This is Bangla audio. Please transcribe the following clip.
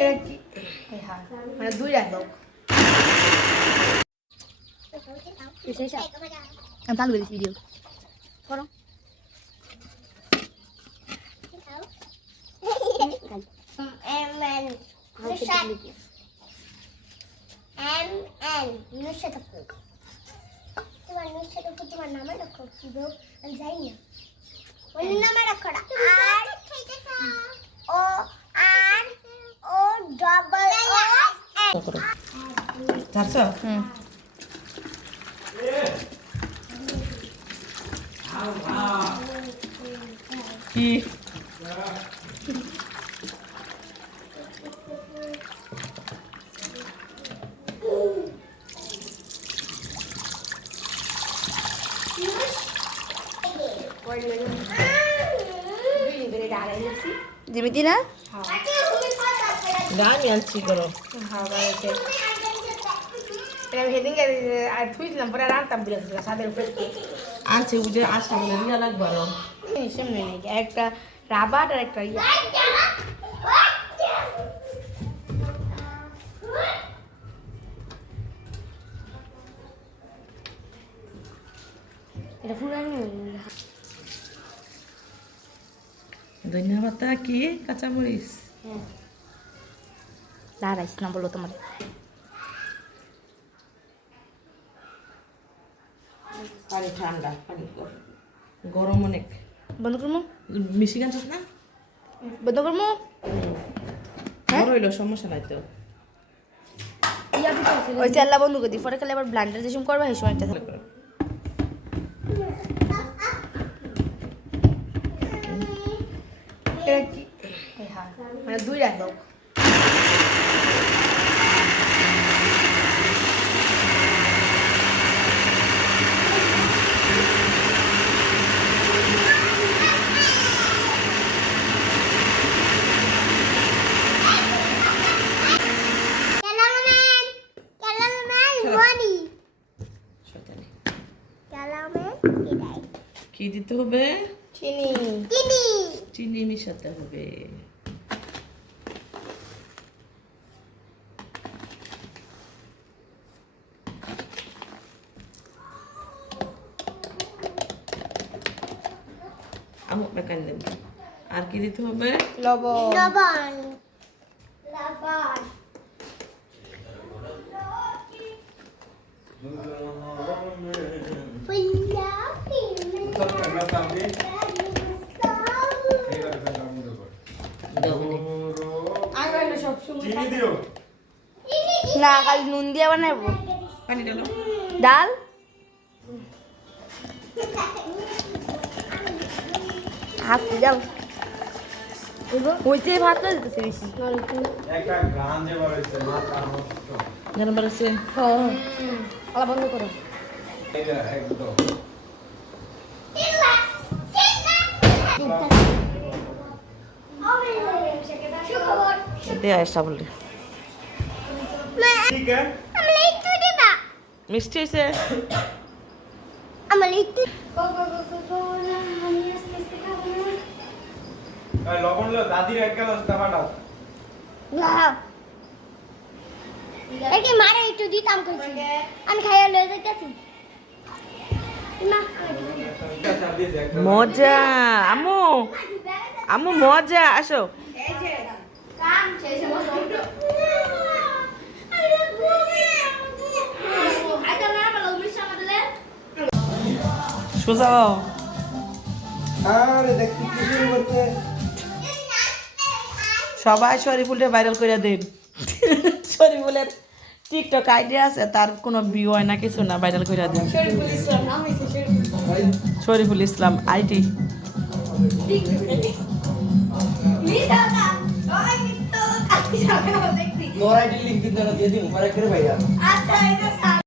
এটা কি হ্যাঁ মানে দুই রাখবো আমি চালু করেছি ভিডিও করো তোমার নামে রাখো কি আমি যাই না ওই নামে রাখো আর ও আর ও ডবল ও চাচা কি জিমিতি না আমি আনছি করো সেদিনকে আর থুইছিলাম পরে রাখতাম বিরাট সাদের উপরে আনছি বুঝে আসা বলে নিয়ে লাগবে আরো সামনে নাকি একটা রাবার আর একটা ইয়া এটা পুরানো ধনিয়া পাতা কি কাঁচামরিচ হ্যাঁ দাঁড়াইস না বলো তোমার পানি ঠান্ডা পানি গরম অনেক বন্ধ করবো মিশি গানছিস না বন্ধ করবো বড় হইলো সমস্যা নাই তো ওই চাল্লা বন্ধ করে দিই পরে খালি আবার ব্লান্ডার যেসব করবা সেই সময়টা এটা কি হ্যাঁ মানে দুই রাখবো কি দিতে হবে চিনি চিনি মিশাতে হবে আমুকটা কান দেন আর কি দিতে হবে লবণ না খালি নুন দিয়ে বানাবো পানি ডালো ডাল হাত যাও ওইতে ভাত না দিতেছে বেশি গরম বাড়ছে আলা বন্ধ করো দে আসা বলে মিষ্টি হয়েছে লবণ লো দাদির এক গ্লাস দাবা দাও এটি মারে একটু দিতাম কইছি আমি খাইয়া লয়ে যাইতাছি মজা আম্মু আম্মু মজা আসো সোজা আরে দেখি কি শুরু করতে সবাই শরীফুলটা ভাইরাল করে দেন শরীফুলের টিকটক আইডিয়া আছে তার কোনো ভিউ হয় না কিছু না ভাইরাল করে দেন শরীফুল ইসলাম আইডি তোর আইডি লিংক দিতে না দিয়ে দিন পরে করে ভাইয়া আচ্ছা